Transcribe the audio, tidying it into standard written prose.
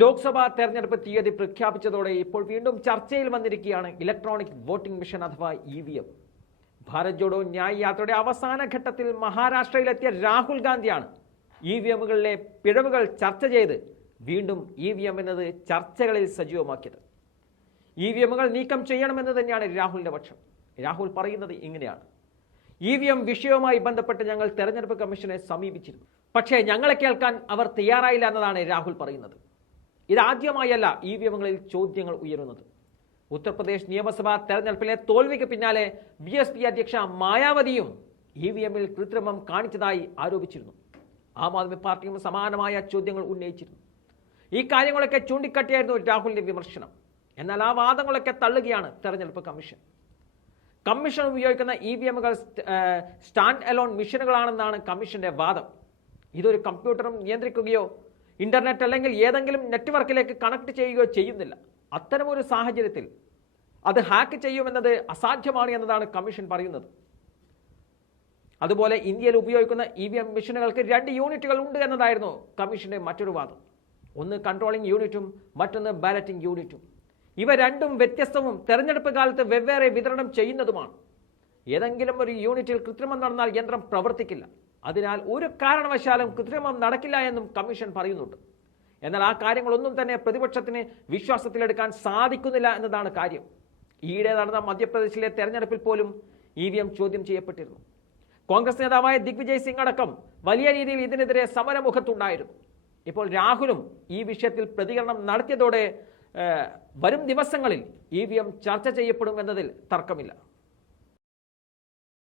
ലോക്സഭാ തെരഞ്ഞെടുപ്പ് തീയതി പ്രഖ്യാപിച്ചതോടെ ഇപ്പോൾ വീണ്ടും ചർച്ചയിൽ വന്നിരിക്കുകയാണ് ഇലക്ട്രോണിക് വോട്ടിംഗ് മെഷീൻ അഥവാ EVM. ഭാരത് ജോഡോ ന്യായ് യാത്രയുടെ അവസാന ഘട്ടത്തിൽ മഹാരാഷ്ട്രയിലെത്തിയ രാഹുൽ ഗാന്ധിയാണ് EVMകളിലെ പിഴവുകൾ ചർച്ച ചെയ്ത് വീണ്ടും EVM എന്നത് ചർച്ചകളിൽ സജീവമാക്കിയത്. EVMകൾ നീക്കം ചെയ്യണമെന്ന് തന്നെയാണ് രാഹുലിന്റെ പക്ഷം. രാഹുൽ പറയുന്നത് ഇങ്ങനെയാണ്: EVM വിഷയവുമായി ബന്ധപ്പെട്ട് ഞങ്ങൾ തെരഞ്ഞെടുപ്പ് കമ്മീഷനെ സമീപിച്ചിരുന്നു, പക്ഷേ ഞങ്ങളെ കേൾക്കാൻ അവർ തയ്യാറായില്ല എന്നതാണ് രാഹുൽ പറയുന്നത്. ഇതാദ്യമായല്ല EVMകളിൽ ചോദ്യങ്ങൾ ഉയരുന്നത്. ഉത്തർപ്രദേശ് നിയമസഭാ തെരഞ്ഞെടുപ്പിലെ തോൽവിക്ക് പിന്നാലെ BSP അധ്യക്ഷ മായാവതിയും EVMൽ കൃത്രിമം കാണിച്ചതായി ആരോപിച്ചിരുന്നു. ആം ആദ്മി പാർട്ടിയും സമാനമായ ചോദ്യങ്ങൾ ഉന്നയിച്ചിരുന്നു. ഈ കാര്യങ്ങളൊക്കെ ചൂണ്ടിക്കാട്ടിയായിരുന്നു രാഹുലിന്റെ വിമർശനം. എന്നാൽ ആ വാദങ്ങളൊക്കെ തള്ളുകയാണ് തെരഞ്ഞെടുപ്പ് കമ്മീഷൻ. കമ്മീഷൻ ഉപയോഗിക്കുന്ന EVMകൾ സ്റ്റാൻഡ് അലോൺ മെഷീനുകളാണെന്നാണ് കമ്മീഷന്റെ വാദം. ഇതൊരു കമ്പ്യൂട്ടറും നിയന്ത്രിക്കുകയോ ഇന്റർനെറ്റ് അല്ലെങ്കിൽ ഏതെങ്കിലും നെറ്റ്വർക്കിലേക്ക് കണക്ട് ചെയ്യുകയോ ചെയ്യുന്നില്ല. അത്തരമൊരു സാഹചര്യത്തിൽ അത് ഹാക്ക് ചെയ്യുമെന്നത് അസാധ്യമാണ് എന്നതാണ് കമ്മീഷൻ പറയുന്നത്. അതുപോലെ ഇന്ത്യയിൽ ഉപയോഗിക്കുന്ന EVM മെഷീനുകൾക്ക് 2 യൂണിറ്റുകൾ ഉണ്ട് എന്നതായിരുന്നു കമ്മീഷന്റെ മറ്റൊരു വാദം. ഒന്ന് കൺട്രോളിംഗ് യൂണിറ്റും മറ്റൊന്ന് ബാലറ്റിംഗ് യൂണിറ്റും. ഇവ രണ്ടും വ്യത്യസ്തവും തെരഞ്ഞെടുപ്പ് കാലത്ത് വെവ്വേറെ വിതരണം ചെയ്യുന്നതുമാണ്. ഏതെങ്കിലും ഒരു യൂണിറ്റിൽ കൃത്രിമം നടന്നാൽ യന്ത്രം പ്രവർത്തിക്കില്ല. അതിനാൽ ഒരു കാരണവശാലും കൃത്രിമം നടക്കില്ല എന്നും കമ്മീഷൻ പറയുന്നുണ്ട്. എന്നാൽ ആ കാര്യങ്ങളൊന്നും തന്നെ പ്രതിപക്ഷത്തിന് വിശ്വാസത്തിലെടുക്കാൻ സാധിക്കുന്നില്ല എന്നതാണ് കാര്യം. ഈയിടെ നടന്ന മധ്യപ്രദേശിലെ തെരഞ്ഞെടുപ്പിൽ പോലും EVM ചോദ്യം ചെയ്യപ്പെട്ടിരുന്നു. കോൺഗ്രസ് നേതാവായ ദിഗ്വിജയ് സിംഗ് അടക്കം വലിയ രീതിയിൽ ഇതിനെതിരെ സമരമുഖത്തുണ്ടായിരുന്നു. ഇപ്പോൾ രാഹുലും ഈ വിഷയത്തിൽ പ്രതികരണം നടത്തിയതോടെ വരും ദിവസങ്ങളിൽ EVM ചർച്ച ചെയ്യപ്പെടും എന്നതിൽ തർക്കമില്ല.